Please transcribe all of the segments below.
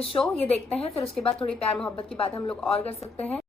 The show, ये देखते हैं, फिर उसके बाद थोड़ी प्यार मोहब्बत की बात हम लोग और कर सकते हैं।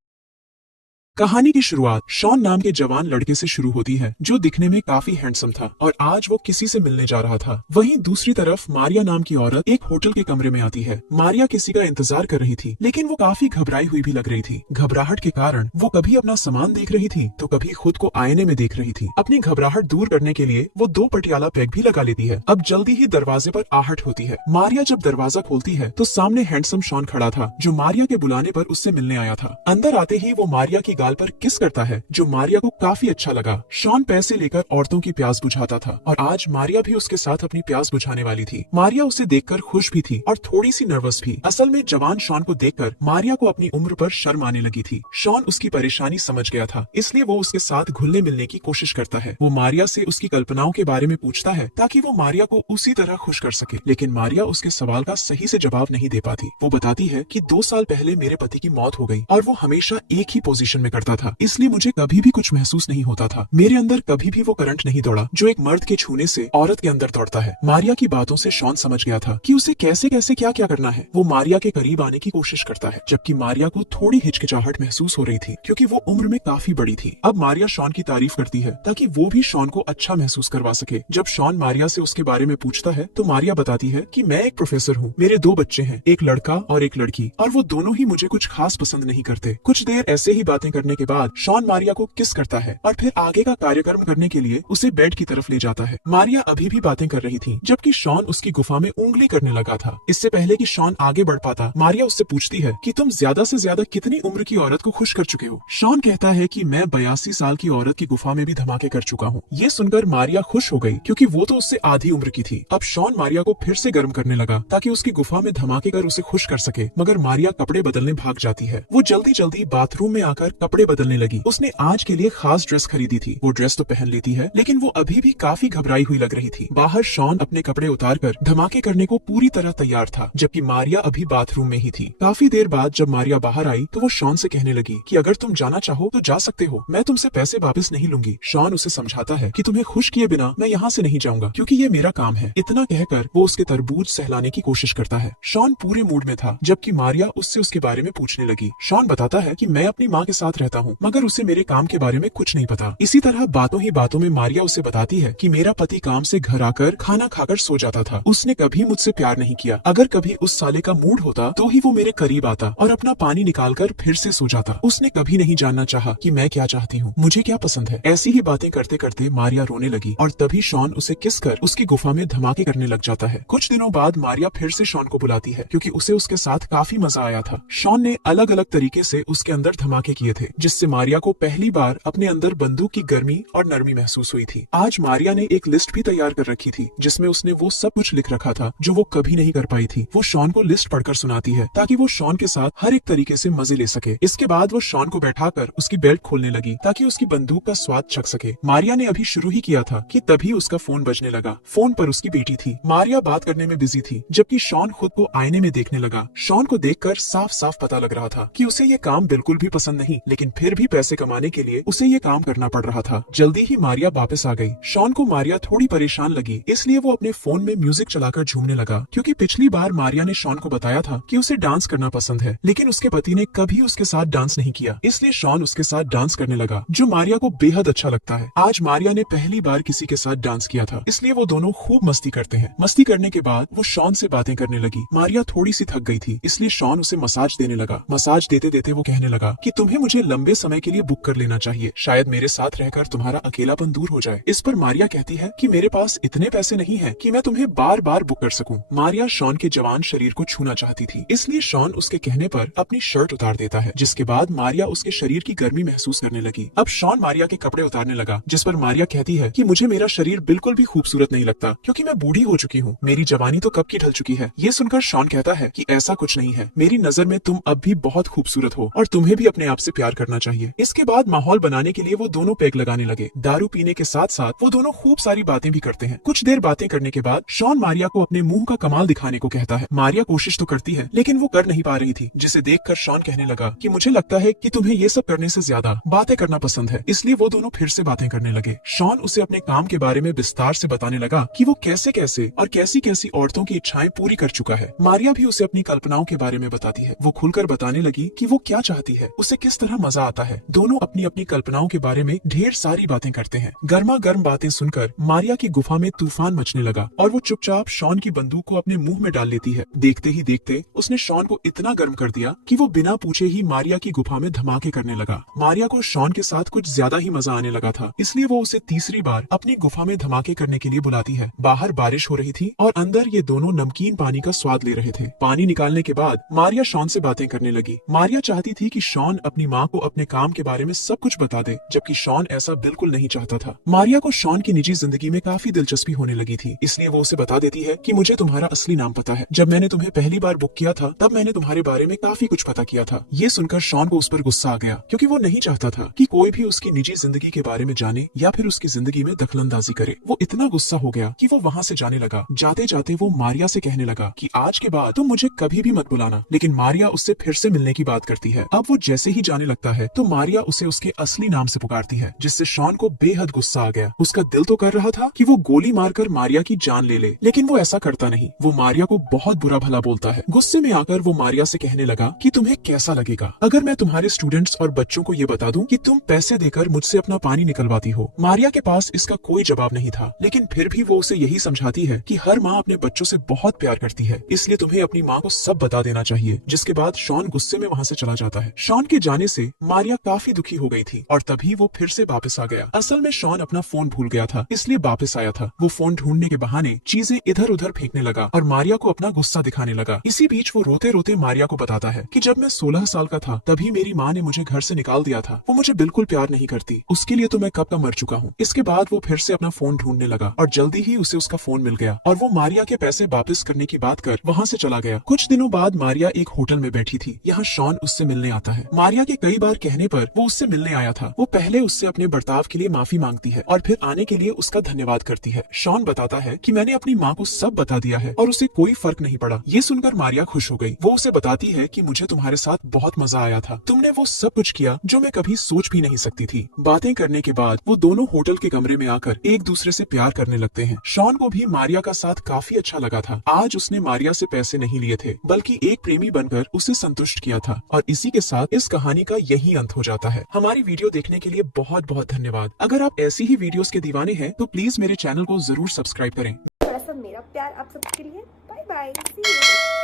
कहानी की शुरुआत शॉन नाम के जवान लड़के से शुरू होती है जो दिखने में काफी हैंडसम था और आज वो किसी से मिलने जा रहा था। वहीं दूसरी तरफ मारिया नाम की औरत एक होटल के कमरे में आती है। मारिया किसी का इंतजार कर रही थी, लेकिन वो काफी घबराई हुई भी लग रही थी। घबराहट के कारण वो कभी अपना सामान देख रही थी तो कभी खुद को आईने में देख रही थी। अपनी घबराहट दूर करने के लिए वो 2 पटियाला पैक भी लगा लेती है। अब जल्दी ही दरवाजे पर आहट होती है। मारिया जब दरवाजा खोलती है तो सामने हैंडसम शॉन खड़ा था जो मारिया के बुलाने पर उससे मिलने आया था। अंदर आते ही वो मारिया की गाल पर किस करता है जो मारिया को काफी अच्छा लगा। शॉन पैसे लेकर औरतों की प्यास बुझाता था और आज मारिया भी उसके साथ अपनी प्यास बुझाने वाली थी। मारिया उसे देखकर खुश भी थी और थोड़ी सी नर्वस भी। असल में जवान शॉन को देखकर मारिया को अपनी उम्र पर शर्म आने लगी थी। शॉन उसकी परेशानी समझ गया था, इसलिए वो उसके साथ घुलने मिलने की कोशिश करता है। वो मारिया से उसकी कल्पनाओं के बारे में पूछता है ताकि वो मारिया को उसी तरह खुश कर सके, लेकिन मारिया उसके सवाल का सही से जवाब नहीं दे पाती। वो बताती है कि 2 साल पहले मेरे पति की मौत हो गई और वो हमेशा एक ही पोजीशन में करता था, इसलिए मुझे कभी भी कुछ महसूस नहीं होता था। मेरे अंदर कभी भी वो करंट नहीं दौड़ा जो एक मर्द के छूने से औरत के अंदर दौड़ता है। मारिया की बातों से शॉन समझ गया था कि उसे कैसे कैसे क्या क्या करना है। वो मारिया के करीब आने की कोशिश करता है, जबकि मारिया को थोड़ी हिचकिचाहट महसूस हो रही थी क्योंकि वो उम्र में काफी बड़ी थी। अब मारिया शॉन की तारीफ करती है ताकि वो भी शॉन को अच्छा महसूस करवा सके। जब शॉन मारिया से उसके बारे में पूछता है तो मारिया बताती है कि मैं एक प्रोफेसर हूँ, मेरे 2 बच्चे हैं, एक लड़का और एक लड़की, और वो दोनों ही मुझे कुछ खास पसंद नहीं करते। कुछ देर ऐसे ही बातें करने के बाद शॉन मारिया को किस करता है और फिर आगे का कार्यक्रम करने के लिए उसे बेड की तरफ ले जाता है। मारिया अभी भी बातें कर रही थी जबकि शॉन उसकी गुफा में उंगली करने लगा था। इससे पहले कि शॉन आगे बढ़ पाता, मारिया उससे पूछती है कि तुम ज्यादा से ज्यादा कितनी उम्र की औरत को खुश कर चुके हो। शॉन कहता है कि मैं 82 साल की औरत की गुफा में भी धमाके कर चुका हूँ। ये सुनकर मारिया खुश हो गई क्योंकि वो तो उससे आधी उम्र की थी। अब शॉन मारिया को फिर से गर्म करने लगा ताकि उसकी गुफा में धमाके कर उसे खुश कर सके, मगर मारिया कपड़े बदलने भाग जाती है। वो जल्दी जल्दी बाथरूम में आकर कपड़े बदलने लगी। उसने आज के लिए खास ड्रेस खरीदी थी। वो ड्रेस तो पहन लेती है, लेकिन वो अभी भी काफी घबराई हुई लग रही थी। बाहर शॉन अपने कपड़े उतारकर धमाके करने को पूरी तरह तैयार था, जबकि मारिया अभी बाथरूम में ही थी। काफी देर बाद जब मारिया बाहर आई तो वो शॉन से कहने लगी कि अगर तुम जाना चाहो तो जा सकते हो, मैं तुमसे पैसे वापस नहीं लूंगी। शॉन उसे समझाता है कि तुम्हें खुश किए बिना मैं यहाँ से नहीं जाऊंगा क्योंकि ये मेरा काम है। इतना कहकर वो उसके तरबूज सहलाने की कोशिश करता है। शॉन पूरे मूड में था, जबकि मारिया उससे उसके बारे में पूछने लगी। शॉन बताता है कि मैं अपनी माँ के साथ रहता हूँ, मगर उसे मेरे काम के बारे में कुछ नहीं पता। इसी तरह बातों ही बातों में मारिया उसे बताती है कि मेरा पति काम से घर आकर खाना खाकर सो जाता था, उसने कभी मुझसे प्यार नहीं किया। अगर कभी उस साले का मूड होता तो ही वो मेरे करीब आता और अपना पानी निकालकर फिर से सो जाता। उसने कभी नहीं जानना चाहा कि मैं क्या चाहती हूँ, मुझे क्या पसंद है। ऐसी ही बातें करते करते मारिया रोने लगी और तभी शॉन उसे किस कर उसकी गुफा में धमाके करने लग जाता है। कुछ दिनों बाद मारिया फिर से शॉन को बुलाती है क्योंकि उसे उसके साथ काफी मजा आया था। शॉन ने अलग अलग तरीके से उसके अंदर धमाके किए थे, जिससे मारिया को पहली बार अपने अंदर बंदूक की गर्मी और नरमी महसूस हुई थी। आज मारिया ने एक लिस्ट भी तैयार कर रखी थी जिसमें उसने वो सब कुछ लिख रखा था जो वो कभी नहीं कर पाई थी। वो शॉन को लिस्ट पढ़कर सुनाती है ताकि वो शॉन के साथ हर एक तरीके से मजे ले सके। इसके बाद वो शॉन को बैठाकर उसकी बेल्ट खोलने लगी ताकि उसकी बंदूक का स्वाद चख सके। मारिया ने अभी शुरू ही किया था कि तभी उसका फोन बजने लगा। फोन पर उसकी बेटी थी। मारिया बात करने में बिजी थी, जबकि शॉन खुद को आईने में देखने लगा। शॉन को देखकर साफ साफ पता लग रहा था कि उसे ये काम बिल्कुल भी पसंद नहीं, लेकिन फिर भी पैसे कमाने के लिए उसे ये काम करना पड़ रहा था। जल्दी ही मारिया वापस आ गई। शॉन को मारिया थोड़ी परेशान लगी, इसलिए वो अपने फोन में म्यूजिक चलाकर झूमने लगा क्योंकि पिछली बार मारिया ने शॉन को बताया था कि उसे डांस करना पसंद है, लेकिन उसके पति ने कभी उसके साथ डांस नहीं किया, इसलिए शॉन उसके साथ डांस करने लगा जो मारिया को बेहद अच्छा लगता है। आज मारिया ने पहली बार किसी के साथ डांस किया था, इसलिए वो दोनों खूब मस्ती करते हैं। मस्ती करने के बाद वो शॉन से बातें करने लगी। मारिया थोड़ी सी थक गई थी, इसलिए शॉन उसे मसाज देने लगा। मसाज देते देते वो कहने लगा कि तुम्हें मुझे लंबे समय के लिए बुक कर लेना चाहिए, शायद मेरे साथ रहकर तुम्हारा अकेलापन दूर हो जाए। इस पर मारिया कहती है कि मेरे पास इतने पैसे नहीं है कि मैं तुम्हें बार बार बुक कर सकूं। मारिया शॉन के जवान शरीर को छूना चाहती थी, इसलिए शॉन उसके कहने पर अपनी शर्ट उतार देता है, जिसके बाद मारिया उसके शरीर की गर्मी महसूस करने लगी। अब शॉन मारिया के कपड़े उतारने लगा, जिस पर मारिया कहती है कि मुझे मेरा शरीर बिल्कुल भी खूबसूरत नहीं लगता क्योंकि मैं बूढ़ी हो चुकी हूँ, मेरी जवानी तो कब की ढल चुकी है। ये सुनकर शॉन कहता है कि ऐसा कुछ नहीं है, मेरी नजर में तुम अब भी बहुत खूबसूरत हो और तुम्हें भी अपने आप से प्यार प्यार करना चाहिए। इसके बाद माहौल बनाने के लिए वो दोनों पेग लगाने लगे। दारू पीने के साथ साथ वो दोनों खूब सारी बातें भी करते हैं। कुछ देर बातें करने के बाद शॉन मारिया को अपने मुंह का कमाल दिखाने को कहता है। मारिया कोशिश तो करती है लेकिन वो कर नहीं पा रही थी, जिसे देखकर शॉन कहने लगा कि मुझे लगता है कि तुम्हें ये सब करने से ज्यादा बातें करना पसंद है। इसलिए वो दोनों फिर से बातें करने लगे। शॉन उसे अपने काम के बारे में विस्तार से बताने लगा कि वो कैसे कैसे और कैसी कैसी औरतों की इच्छाएं पूरी कर चुका है। मारिया भी उसे अपनी कल्पनाओं के बारे में बताती है। वो खुलकर बताने लगी कि वो क्या चाहती है, उसे किस तरह मजा आता है। दोनों अपनी अपनी कल्पनाओं के बारे में ढेर सारी बातें करते हैं। गर्मा गर्म बातें सुनकर मारिया की गुफा में तूफान मचने लगा और वो चुपचाप शॉन की बंदूक को अपने मुंह में डाल लेती है। देखते ही देखते उसने शॉन को इतना गर्म कर दिया कि वो बिना पूछे ही मारिया की गुफा में धमाके करने लगा। मारिया को शॉन के साथ कुछ ज्यादा ही मजा आने लगा था, इसलिए वो उसे तीसरी बार अपनी गुफा में धमाके करने के लिए बुलाती है। बाहर बारिश हो रही थी और अंदर ये दोनों नमकीन पानी का स्वाद ले रहे थे। पानी निकालने के बाद मारिया शॉन से बातें करने लगी। मारिया चाहती थी कि शॉन अपनी माँ को अपने काम के बारे में सब कुछ बता दे, जबकि शॉन ऐसा बिल्कुल नहीं चाहता था। मारिया को शॉन की निजी जिंदगी में काफी दिलचस्पी होने लगी थी, इसलिए वो उसे बता देती है कि मुझे तुम्हारा असली नाम पता है। जब मैंने तुम्हें पहली बार बुक किया था तब मैंने तुम्हारे बारे में काफी कुछ पता किया था। ये सुनकर शॉन को उस पर गुस्सा आ गया, क्योंकि वो नहीं चाहता था कि कोई भी उसकी निजी जिंदगी के बारे में जाने या फिर उसकी जिंदगी में दखलंदाजी करे। वो इतना गुस्सा हो गया कि वो वहाँ से जाने लगा। जाते जाते वो मारिया से कहने लगा कि आज के बाद तुम मुझे कभी भी मत बुलाना। लेकिन मारिया उससे फिर से मिलने की बात करती है। अब वो जैसे ही जाने लगता है तो मारिया उसे उसके असली नाम से पुकारती है, जिससे शॉन को बेहद गुस्सा आ गया। उसका दिल तो कर रहा था कि वो गोली मारकर मारिया की जान ले ले, लेकिन वो ऐसा करता नहीं। वो मारिया को बहुत बुरा भला बोलता है। गुस्से में आकर वो मारिया से कहने लगा कि तुम्हें कैसा लगेगा अगर मैं तुम्हारे स्टूडेंट्स और बच्चों को ये बता दूं कि तुम पैसे देकर मुझसे अपना पानी निकलवाती हो। मारिया के पास इसका कोई जवाब नहीं था, लेकिन फिर भी वो उसे यही समझाती है कि हर माँ अपने बच्चों से बहुत प्यार करती है, इसलिए तुम्हें अपनी माँ को सब बता देना चाहिए। जिसके बाद शॉन गुस्से में वहाँ से चला जाता है। शॉन के जाने से मारिया काफी दुखी हो गई थी और तभी वो फिर से वापस आ गया। असल में शॉन अपना फोन भूल गया था, इसलिए वापस आया था। वो फोन ढूंढने के बहाने चीजें इधर उधर फेंकने लगा और मारिया को अपना गुस्सा दिखाने लगा। इसी बीच वो रोते रोते मारिया को बताता है कि जब मैं 16 साल का था तभी मेरी माँ ने मुझे घर से निकाल दिया था। वो मुझे बिल्कुल प्यार नहीं करती, उसके लिए तो मैं कब का मर चुका हूँ। इसके बाद वो फिर से अपना फोन ढूंढने लगा और जल्दी ही उसे उसका फोन मिल गया और वो मारिया के पैसे वापस करने की बात कर वहाँ से चला गया। कुछ दिनों बाद मारिया एक होटल में बैठी थी। यहाँ शॉन उससे मिलने आता है। मारिया के कई बार कहने पर वो उससे मिलने आया था। वो पहले उससे अपने बर्ताव के लिए माफी मांगती है और फिर आने के लिए उसका धन्यवाद करती है। शॉन बताता है कि मैंने अपनी माँ को सब बता दिया है और उसे कोई फर्क नहीं पड़ा। ये सुनकर मारिया खुश हो गई। वो उसे बताती है कि मुझे तुम्हारे साथ बहुत मजा आया था, तुमने वो सब कुछ किया जो मैं कभी सोच भी नहीं सकती थी। बातें करने के बाद वो दोनों होटल के कमरे में आकर एक दूसरे से प्यार करने लगते हैं। शॉन को भी मारिया का साथ काफी अच्छा लगा था। आज उसने मारिया से पैसे नहीं लिए थे, बल्कि एक प्रेमी बनकर उसे संतुष्ट किया था। और इसी के साथ इस कहानी का यही अंत हो जाता है। हमारी वीडियो देखने के लिए बहुत बहुत धन्यवाद। अगर आप ऐसी ही वीडियोस के दीवाने हैं तो प्लीज मेरे चैनल को जरूर सब्सक्राइब करें। थोड़ा सा मेरा प्यार आप सबके लिए। Bye bye.